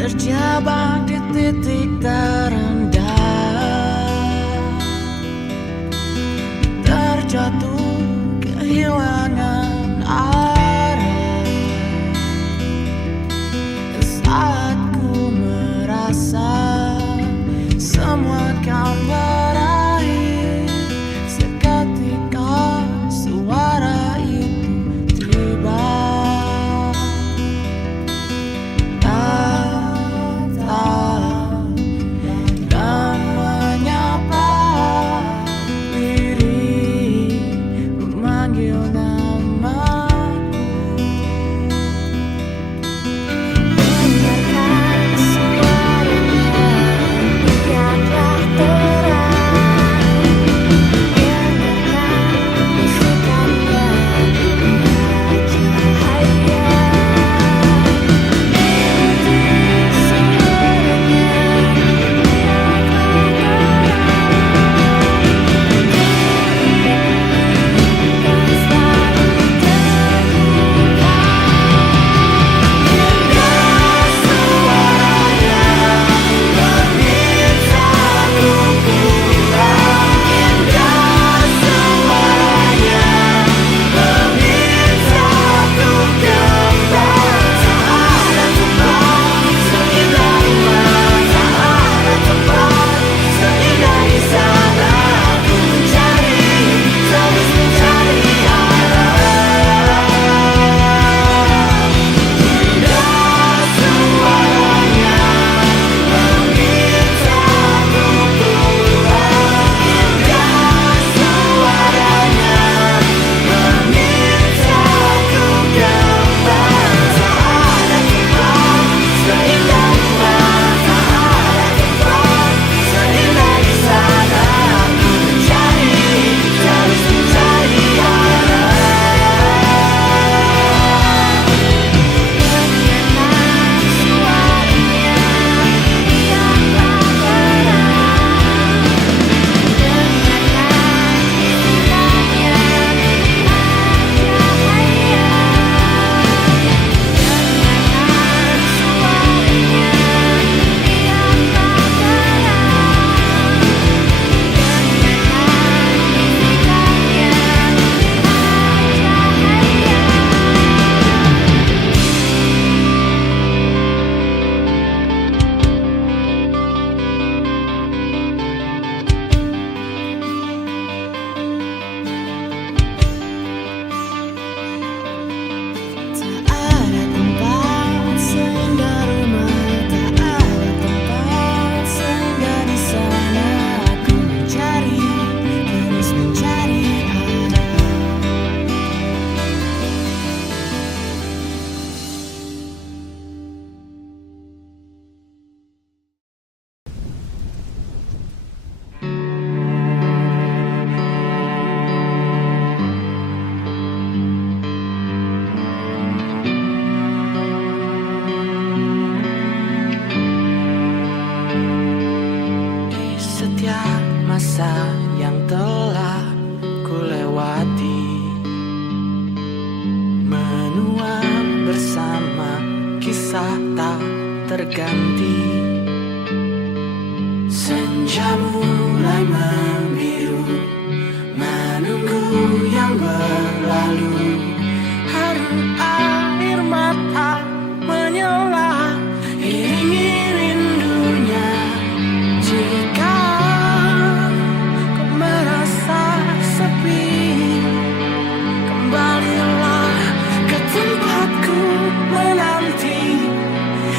terjebak di titik terendah, terjatuh kehilangan arah. Saat ku merasa semua kan berakhir, seketika suara itu tiba, datang dan menyapa diri, memanggil namaku. Dengarkan suaranya, biarlah terang. Dengarkan bisikannya, bunga cahaya. Ikuti suaranya, biarlah Setiap masa yang telah ku lewati, menua bersama kisah tak terganti. Senja mulai membiru, menunggu yang berlalu. Haru air mata menyela, iringi rindunya. Jika kau merasa sepi, kembalilah ke tempatku menanti,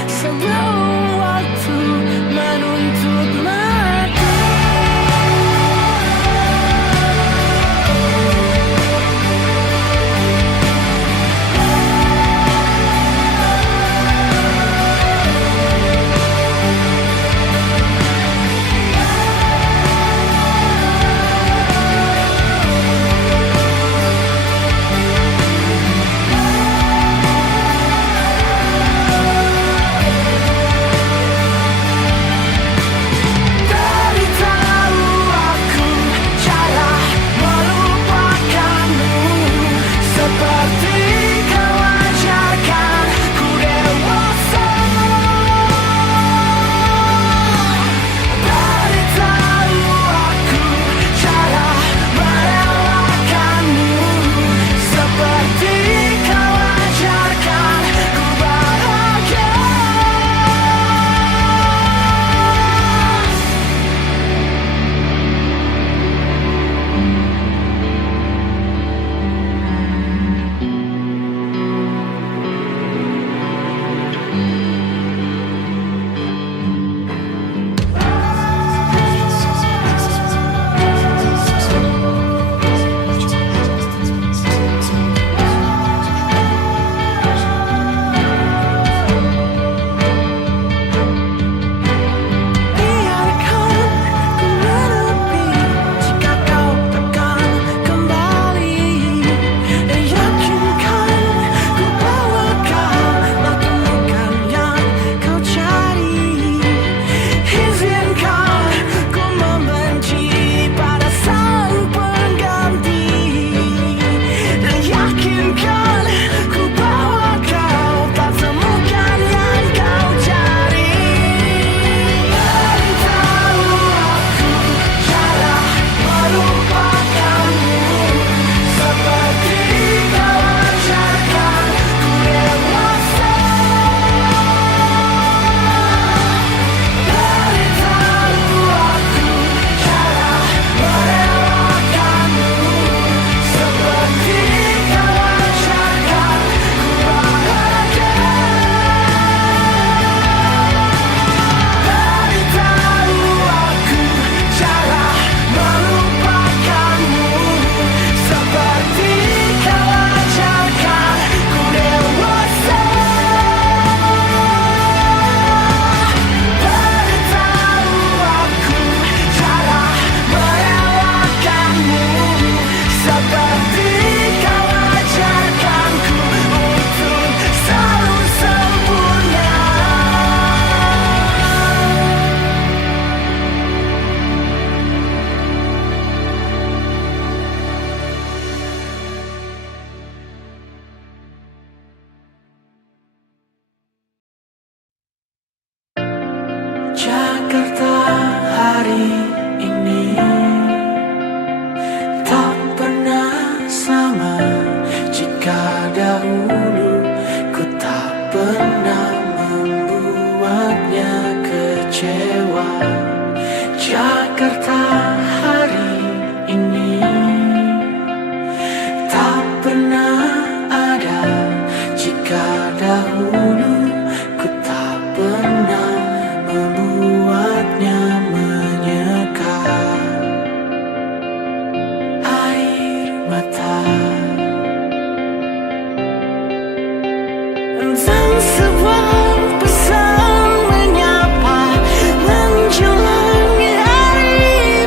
sebelum waktu menuntut mati. kecewa. Jakarta hari ini tak pernah ada jika dahulu ku tak pernah membuatnya menyeka air mata. Dan sebuah pesan menyapa menjelang hari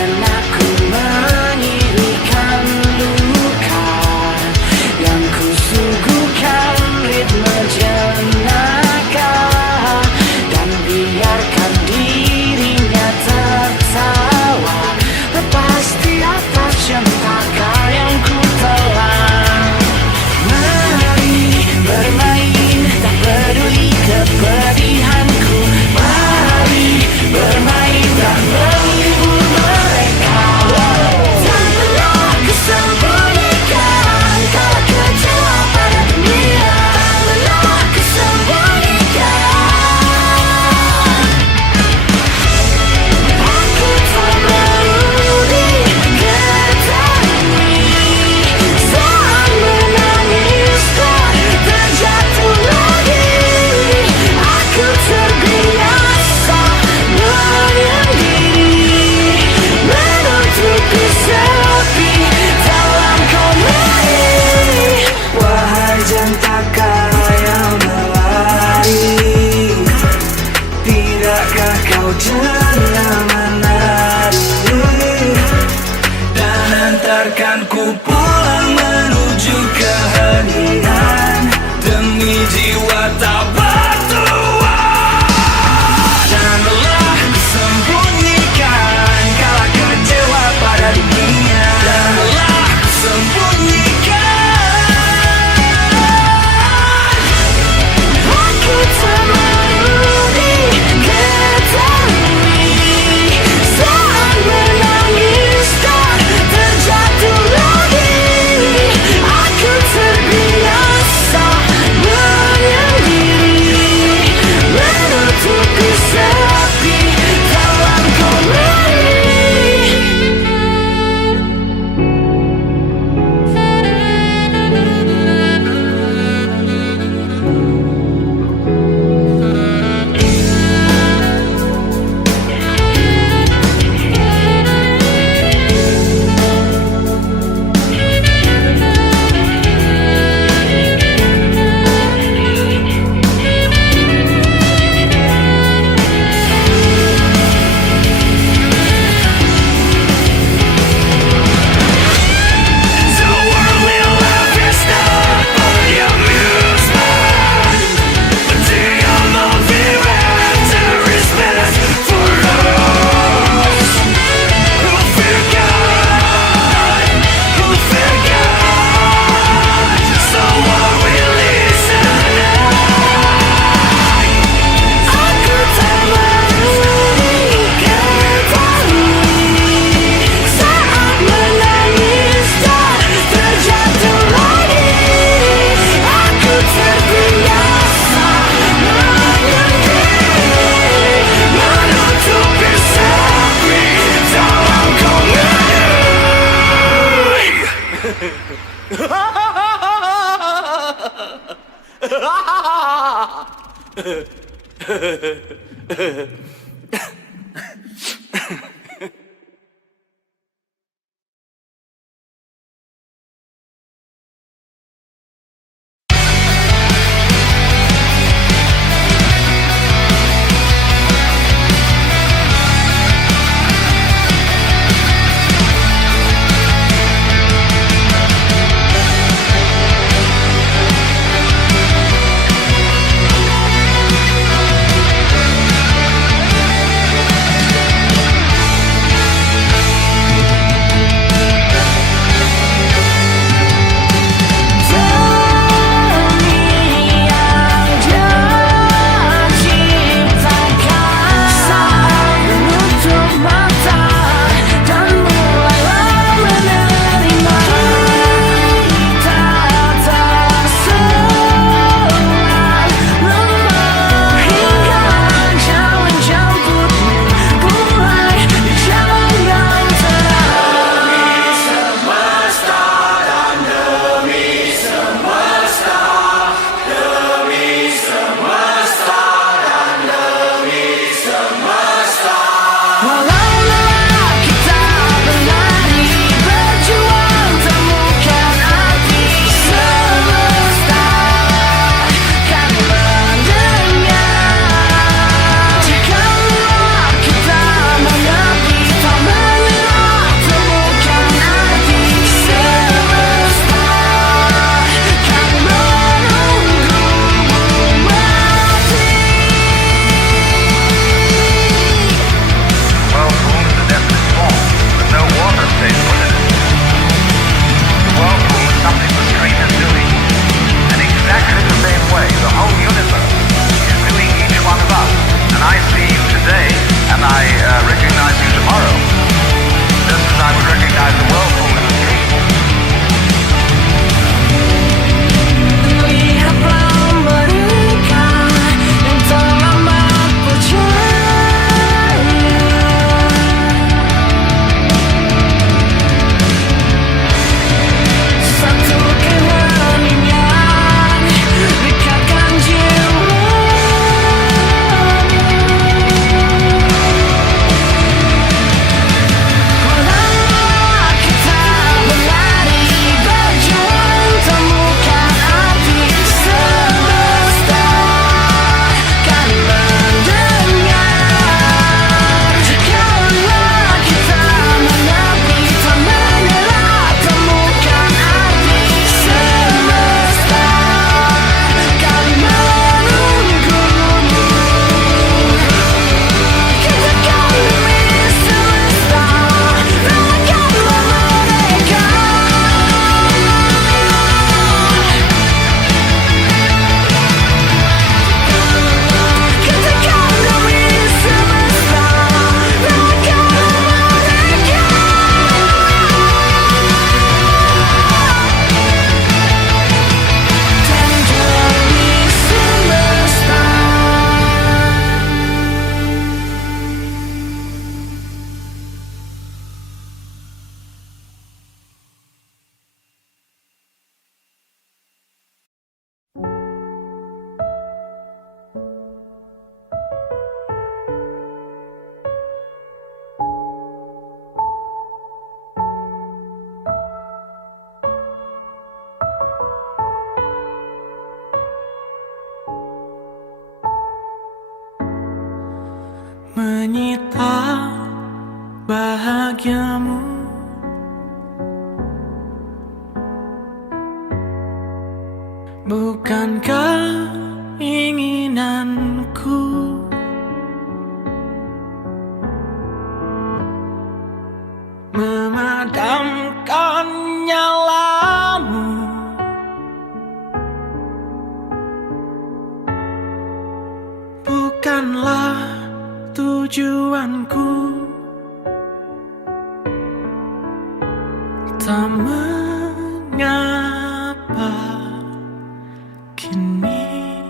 dan aku menyirikan luka yang kusuguhkan ritme jenaka, dan biarkan dirinya tertawa lepas di atas cempaka yang ku telan. Mari bermain, tak peduli kepedihanku. Mari bermain dan menghibur mereka. Janganlah kesembunyikan kalau kecewa pada dunia. Janganlah kesembunyikan. Aku tak peduli ketahui saat menangis dan terjatuh lagi. Aku terbiasa menyendiri, menutupi sepi dalam komedi. Wahai jentaka yang berlari, tidakkah kau jangan menari dan antarkanku pulang menuju keheningan demi jiwa tak bertuan. Janganlah kesembunyikan kalau kecewa pada dunia. Janganlah kesembunyikan. Aku tak peduli ketahui saat menangis dan terjatuh lagi. Aku terbiasa menyendiri, menutupi sepi dalam komedi. The world we love is not for your amusement, but the love we have to respect for us who fear God, who fear God. So are we listening? Aku tak peduli ketahui saat menangis dan terjatuh lagi. Aku terbiasa menyendiri, menutupi sepi dalam komedi. bahagiamu. Bukankah inginanku memadamkan nyalamu? Bukanlah tujuanku, tak mengapa kini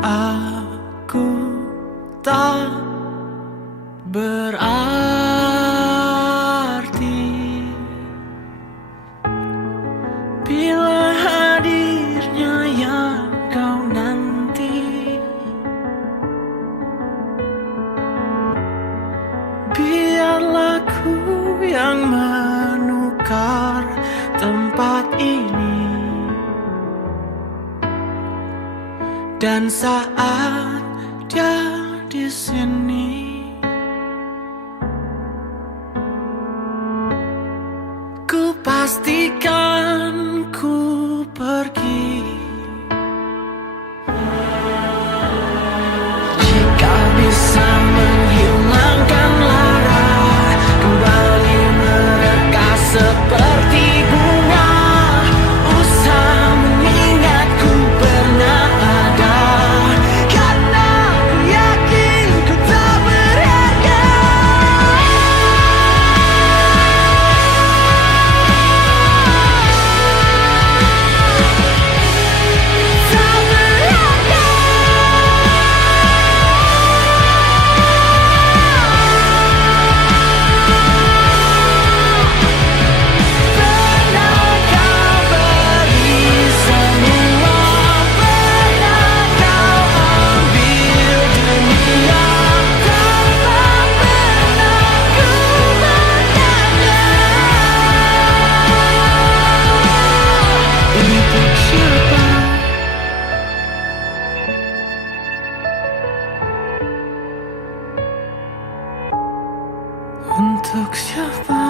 aku tak berarti bila hadirnya yang kau nanti. Biarlah ku yang menukar tempat ini, dan saat dia di sini, ku pastikan ku pergi. Jika bisa menghilangkan lara, kembali mereka seperti bunga, usah mengingatku pernah ada, karena ku yakin ku tak berharga. Tak berharga. Pernah kau beri semua, pernah kau ambil dunia, tanpa pernah ku bertanya, untuk siapa? Untuk siapa?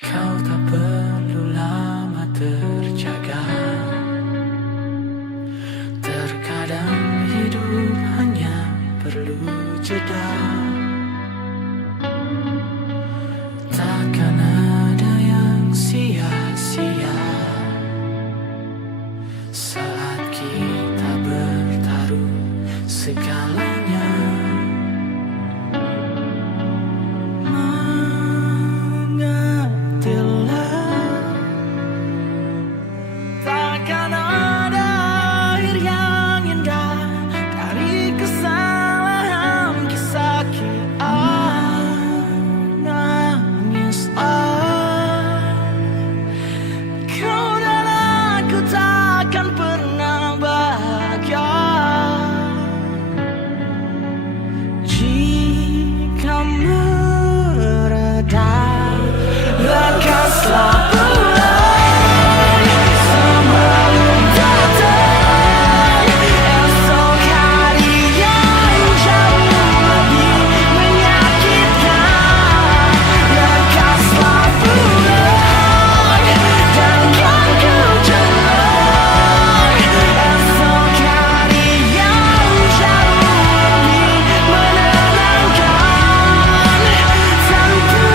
Kau tak perlu lama terjaga. Terkadang hidup hanya perlu jeda. Takkan ada yang sia-sia saat kita bertaruh segalanya. Mengertilah, takkan ada akhir yang indah dari kesalahan kisah kita. Nangislah, kau dan aku takkan pernah bahagia jika mereda. Lekaslah pulang sebelum datang esok hari yang jauh lebih menyakitkan. Lekaslah pulang dan kan ku jelang esok hari yang jauh lebih menenangkan. Tentu.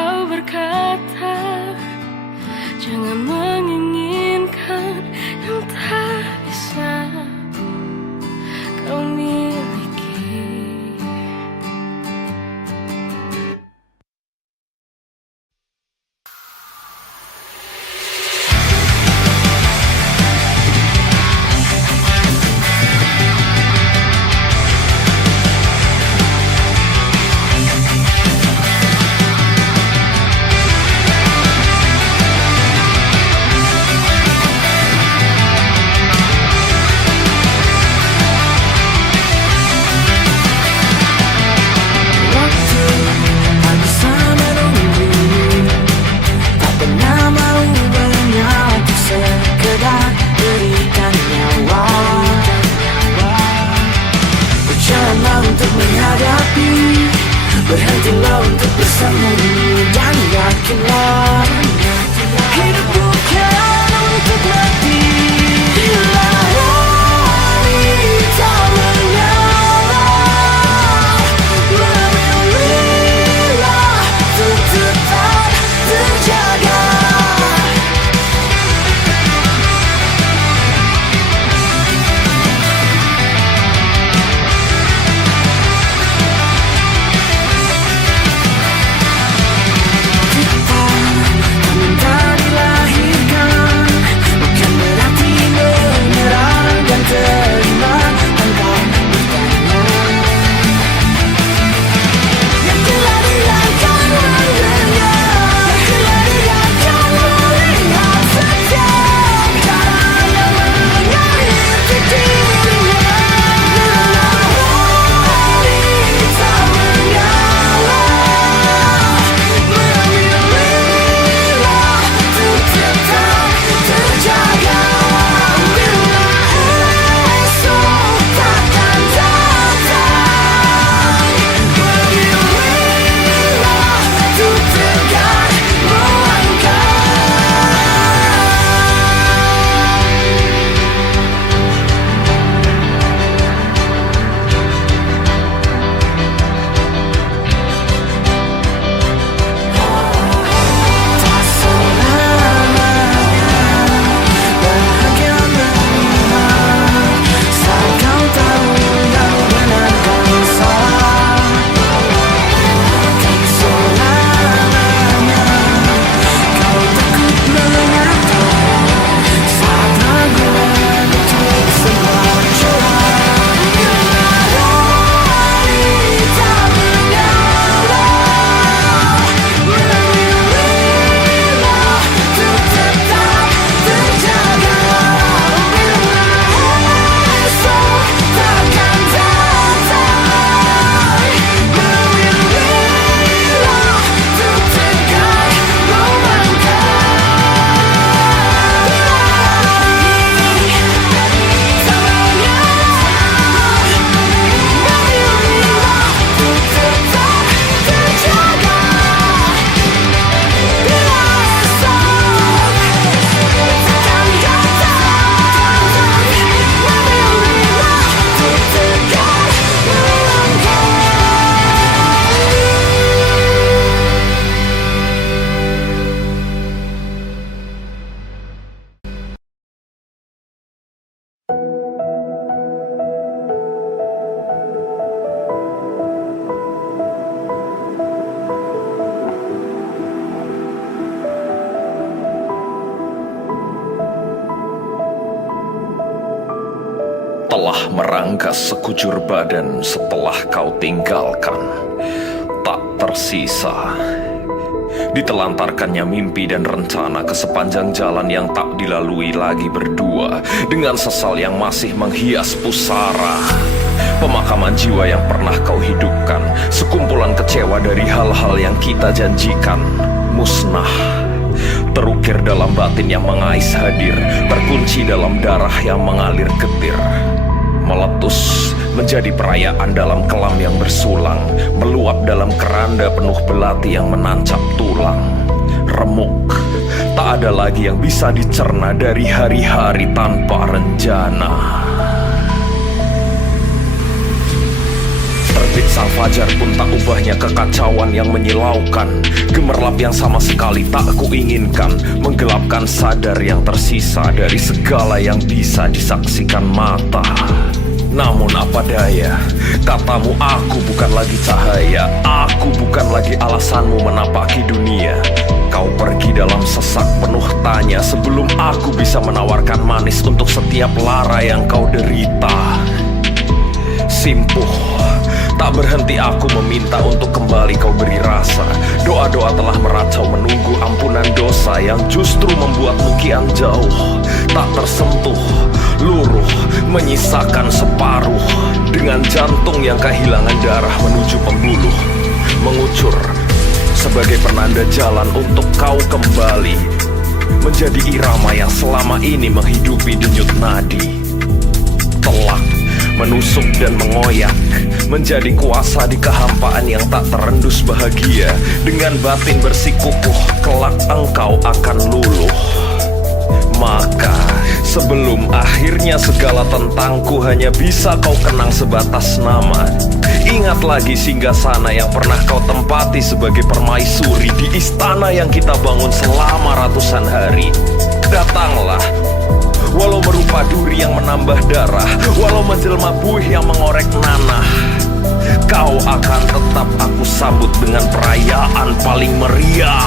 kau berkata, jangan menginginkan yang tak bisa kau miliki. Untuk menghadapi, berhentilah untuk bersembunyi dan yakinlah hidup bukan untuk mati. Bila hari tak menyala, memilihlah untuk tetap terjaga. Telah merangkas sekujur badan setelah kau tinggalkan, tak tersisa. Ditelantarkannya mimpi dan rencana ke sepanjang jalan yang tak dilalui lagi berdua, dengan sesal yang masih menghias pusara. Pemakaman jiwa yang pernah kau hidupkan, sekumpulan kecewa dari hal-hal yang kita janjikan, musnah. Terukir dalam batin yang mengais hadir, terkunci dalam darah yang mengalir getir. Meletus menjadi perayaan dalam kelam yang bersulang, meluap dalam keranda penuh belati yang menancap tulang. Remuk, tak ada lagi yang bisa dicerna dari hari-hari tanpa rencana. Terbit sang fajar pun tak ubahnya kekacauan yang menyilaukan. Gemerlap yang sama sekali tak kuinginkan, menggelapkan sadar yang tersisa dari segala yang bisa disaksikan mata. Namun apa daya, katamu aku bukan lagi cahaya, aku bukan lagi alasanmu menapaki dunia. Kau pergi dalam sesak penuh tanya sebelum aku bisa menawarkan manis untuk setiap lara yang kau derita. Simpuh, tak berhenti aku meminta untuk kembali kau beri rasa. Doa-doa telah meracau menunggu ampunan dosa yang justru membuatmu kian jauh, tak tersentuh, luruh, menyisakan separuh. Dengan jantung yang kehilangan darah menuju pembuluh, mengucur sebagai penanda jalan untuk kau kembali menjadi irama yang selama ini menghidupi denyut nadi. Telak, menusuk dan mengoyak, menjadi kuasa di kehampaan yang tak terendus bahagia. Dengan batin bersikukuh, kelak engkau akan luluh. Maka sebelum akhirnya segala tentangku hanya bisa kau kenang sebatas nama, ingat lagi singgasana yang pernah kau tempati sebagai permaisuri di istana yang kita bangun selama ratusan hari. Datanglah, walau berupa duri yang menambah darah, walau menjelma buih yang mengorek nanah, kau akan tetap aku sambut dengan perayaan paling meriah.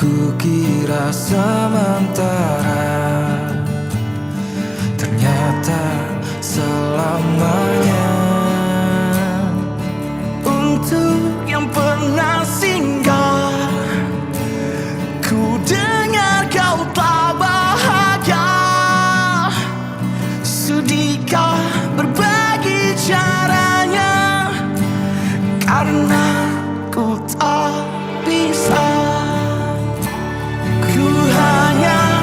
Kukira sementara, ternyata selamanya. Untuk yang pernah singgah, ku dengar kau tak bahagia. Sudikah berbagi caranya, karena ku tak bisa. Ku hanya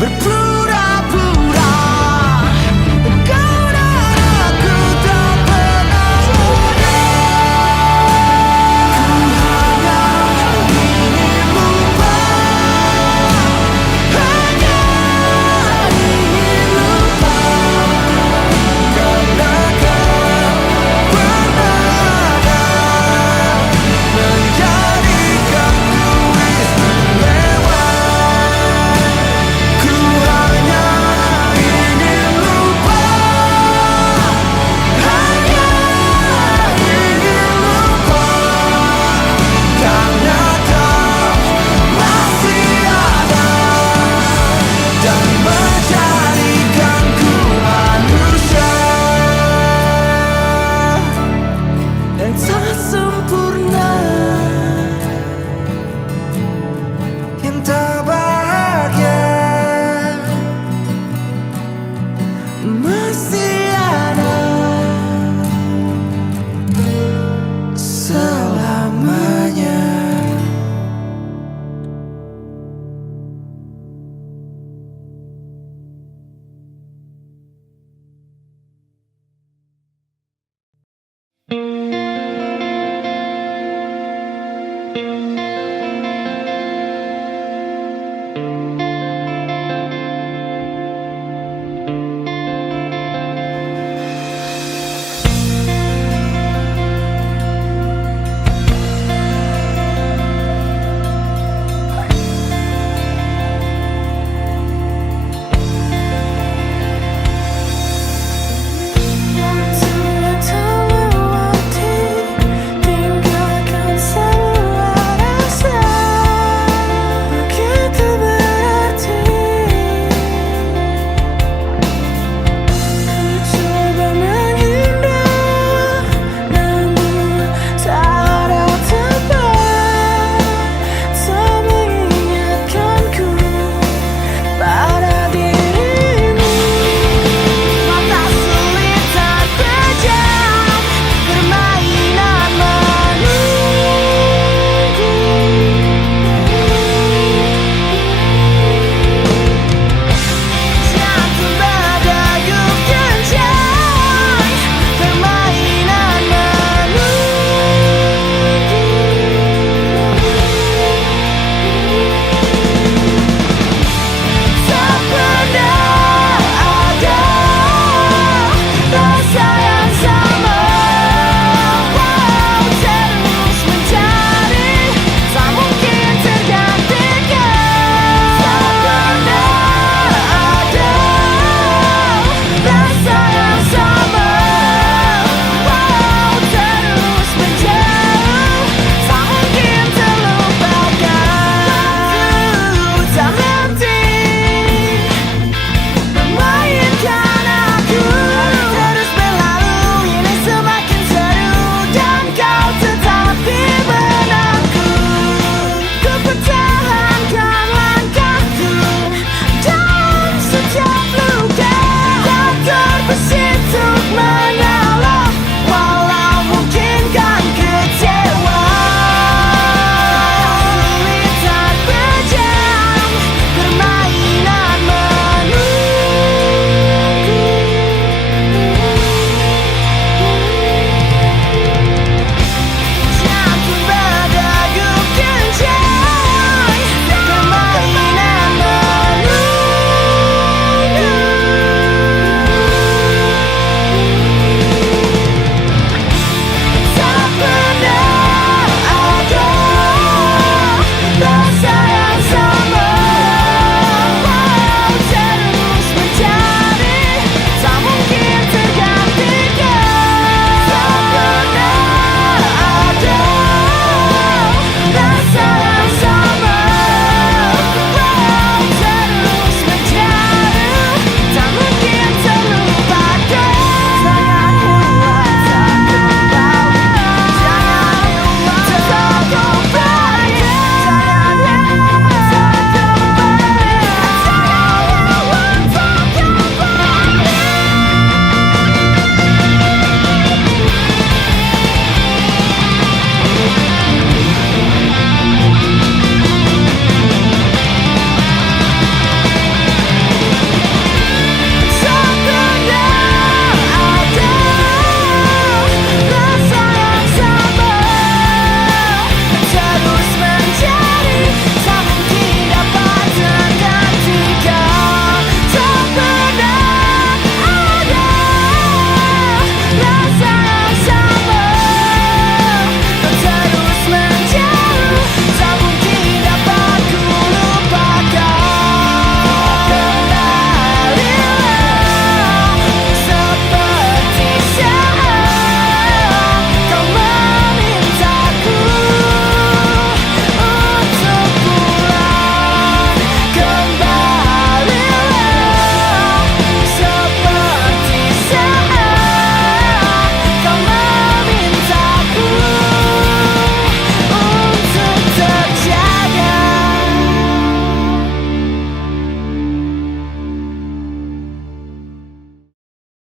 berpuluh